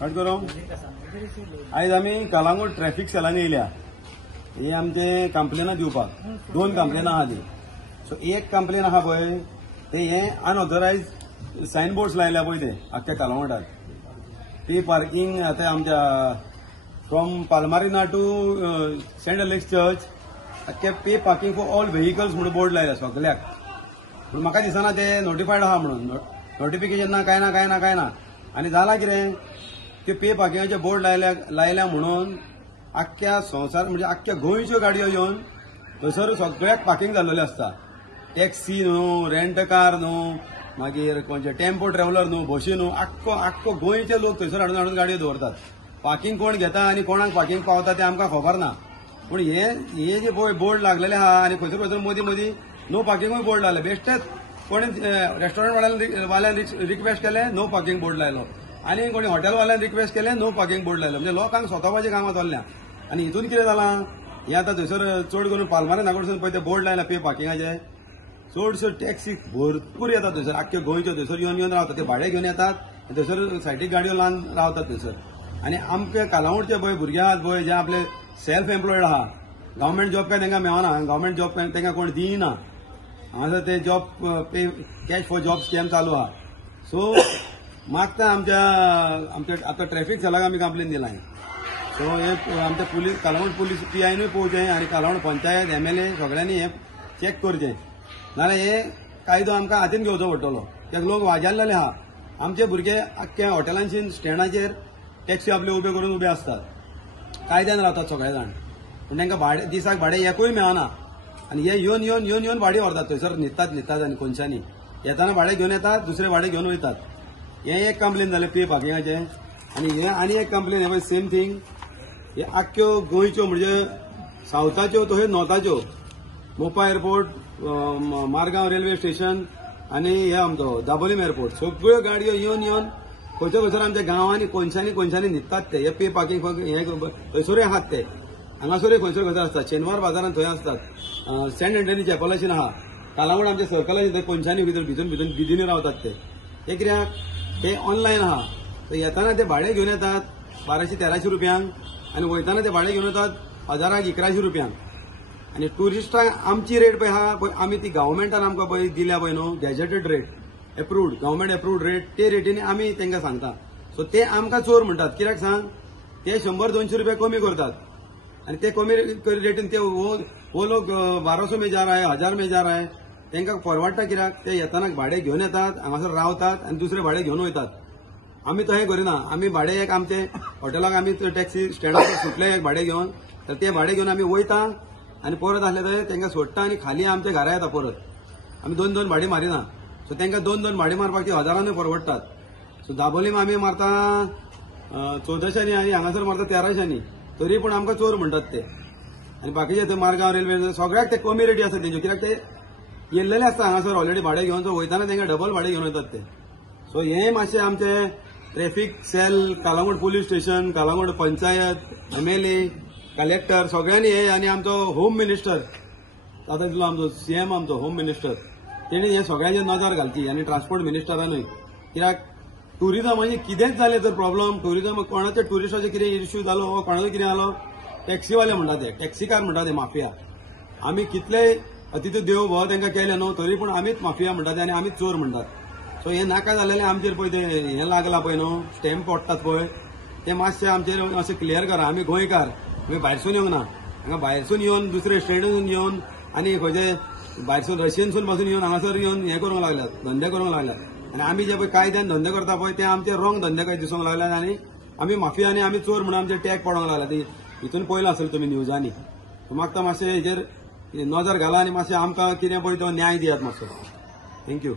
Cut करूं आयज आमी कलांगूट ट्रॅफिक सेलांनी येयल्या. हे आमचे कंप्लेनां दिवपाक 2 कंप्लेनां आहा ती. सो एक कंप्लेन आहा पळय ते हे अनऑथरायज सायन बोर्ड्स लायल्या पळय ते आख्ख्या कलांगूटात. ती पार्किंग आतां आमच्या from Palmarina to saint Alex church आख्खे pay parking for all vehicles म्हणून बोर्ड लायल्या सगळ्याक. पूण म्हाका दिसना ते नोटिफायड आहा म्हणून. नोटिफिकेशन ना काय ना आनी जाला कितें ते पे पार्किंगाचे बोर्ड लायल्या म्हणून आख्ख्या संवसार म्हणजे आख्ख्या गोंयच्यो गाडयो येवन थंयसर सगळ्याक पार्किंग जाल्लेले आसता. टॅक्सी न्हू, रेंट कार न्हू, मागीर खंयचे टेम्पो ट्रॅव्हलर न्हू, बशी न्हू, आख्खो गोंयचे लोक थंयसर हाडून गाडयो दवरतात. पार्किंग कोण घेता आनी कोणाक पार्किंग पावता ते आमकां खबर ना. पूण हे जे बोर्ड लागलेले आहा आनी खंयसर मदीं नो पार्किंगूय बोर्ड लायले. बेश्टेच कोणी रेस्टॉरंट वाल्यान रिक्वेस्ट केले नो पार्किंग बोर्ड लायलो आनी कोणी हॉटेल वाल्यान रिक्वेस्ट केले नो पार्किंग बोर्ड लायलो. म्हणजे लोकांक स्वतापाचें कामां चल्ल्या. आनी हितून कितें जालां हे आतां थंयसर चड करून पालमारे नागोडसून पळय ते बोर्ड लायला पे पार्किंगाचे. चडश्यो टॅक्सी भरपूर येतात थंयसर आख्ख्यो गोंयच्यो. थंयसर येवन रावतात. ते भाडे घेवन येतात थंयसर सायडीक गाडयो लावन रावतात थंयसर. आनी आमचे कलांगूटचे पळय भुरगे आहात पळय जे आपले सेल्फ एम्प्लॉयड आहा, गव्हर्मेंट जॉब काय तांकां मेळना, गव्हर्मेंट जॉब तांकां कोण दिना. हांगासर ते job pay cash for job scam चालू आहा. सो मागता आमच्या आतां ट्रॅफिक सेलाक आमी कंप्लेन दिलां. सो हे आमच्या पुलीस कलांगूट पुलीस PIनूय पळोवचें आनी कलांगूट पंचायत MLA सगळ्यांनी हे चॅक करचें. नाल्यार हे कायदो आमकां हातीन घेवचो पडटलो. ते लोक वाजाल्लेले आहा. आमचे भुरगे आख्ख्या हॉटेलांची स्टँडाचेर टॅक्सी आपले उबे आसतात. कायद्यान रावतात सगळे जाण. पूण तांकां दिसाक भाडें एकूय मेळना. आनी हे येवन भाडी व्हरतात थंयसर न्हिदतात आनी कोणशांनी येताना भाडें घेवन येतात, दुसरे भाडें घेवन वयतात. हे एक कंप्लेन जालें पे पार्किंगाचे. आनी हे आनी एक कंप्लेन हे पळय सेम थिंग. हे आख्ख्यो गोंयच्यो म्हणजे सावथाच्यो तशेंच नॉर्थाच्यो मोपा एअरपोर्ट, मारगांव रेल्वे स्टेशन आनी हे आमचो दाबोलीम एअरपोर्ट सगळ्यो गाडयो येवन खंयसर आमच्या गांवांनी कोणशांनी न्हिदतात ते. हे पे पार्किंग हे थंयसरूय आहात ते. हांगासरूय खंयसर आसतात. शेनवार बाजारांत थंय आसतात. सेंट एंटनी चॅपलाशीन आहा. कालांगूट आमच्या सर्कलाशीन थंय कोणशांनी भितून बिदीनी रावतात ते. हे कित्याक ते ऑनलायन आहा. तर येताना ते भाडें घेवन येतात 1200-1300 रुपयांक आनी वयताना ते भाडें घेवन येतात 1000-1100 रुपयांक. आनी टुरिस्टांक आमची रेट पळय आहा पळय आमी ती गव्हर्मेंटान आमकां पळय दिल्या पळय न्हू gazetted rate approved government approved rate ते रेटीनी आमी तांकां सांगता. सो ते आमकां चोर म्हणटात. कित्याक सांग ते 100-200 रुपया कमी करतात आनी ते कमी रेटीन ते वो लोक 1200 में जा रहा है, 1000 में जा रहा है. तांकां परवडटा कित्याक ते येताना भाडें घेवन येतात, हांगासर रावतात आनी दुसरे भाडें घेवन वयतात. आमी तशें करिना. आमी भाडें एक आमचे हॉटेलाक आमी टॅक्सी स्टँडार सुटले एक भाडें घेवन तर ते भाडें घेवन आमी वयता आनी परत आसले थंय तांकां सोडटा आनी खाली आमच्या घरा येता परत. आमी 2-2 भाडी मारिना. सो तांकां 2-2 भाडी मारपाक ती 1000 परवडटात. सो दाबोलीम आमी मारता 1400 आनी हांगासर मारता 1300. तरी पूण आमकां चोर म्हणटात ते. आनी बाकीचे थंय मारगांव रेल्वे सगळ्याक ते कमी रेटी आसता तेंच्यो. कित्याक ते येयल्लेले आसता हांगासर ऑलरेडी भाडें घेवन. सो वयताना तांकां डबल भाडें घेवन वयतात ते. सो हे मातशें आमचे traffic cell, Calangute police station, Calangute panchayat, MLA, collector सगळ्यांनी हे आनी आमचो होम मिनिस्टर आतां दिलो आमचो CM आमचो होम मिनिस्टर तेणी हे सगळ्यांचेर नजर घालची आनी ट्रान्सपोर्ट मिनिस्टरानूय. कित्याक टुरिजम म्हणजे कितेंच जालें तर प्रॉब्लम टुरिजम कोणाच्या टुरिस्टाचे कितें इश्यू जालो कोणाचो कितें जालो टॅक्सीवाले म्हणटात ते टॅक्सीकार म्हणटात ते माफिया. आमी कितलेय अतिथी देव भव तांकां केले न्हू तरी पूण आमीच माफिया म्हणटात आनी आमीच चोर म्हणटात. सो हे नाका जाल्लेलें आमचेर पळय ते हें लागलां पळय न्हू स्टॅम्प पडटात पळय ते मातशें आमचेर अशें क्लियर करा. आमी गोंयकार आमी भायरसून येवंक ना. हांगा भायरसून येवन दुसरे स्टेटासून येवन आनी खंयचे भायरसून रशियनसून पासून येवन हांगासर येवन हें करूंक लागल्यात धंदे करूंक लागल्यात. आनी आमी जे पळय कायद्यान धंदे करता पळय ते आमचे रॉंग धंदे कशे दिसूंक लागल्यात आनी आमी माफिया आनी आमी चोर म्हणून आमचे टॅग पडोंक लागला. ती हितून पळयलां आसतलें तुमी न्यूजांनी. म्हाका मातशें हेजेर नजर घाला आनी मातशें आमकां कितें पळय तो न्याय दियात मातसो. थँक्यू.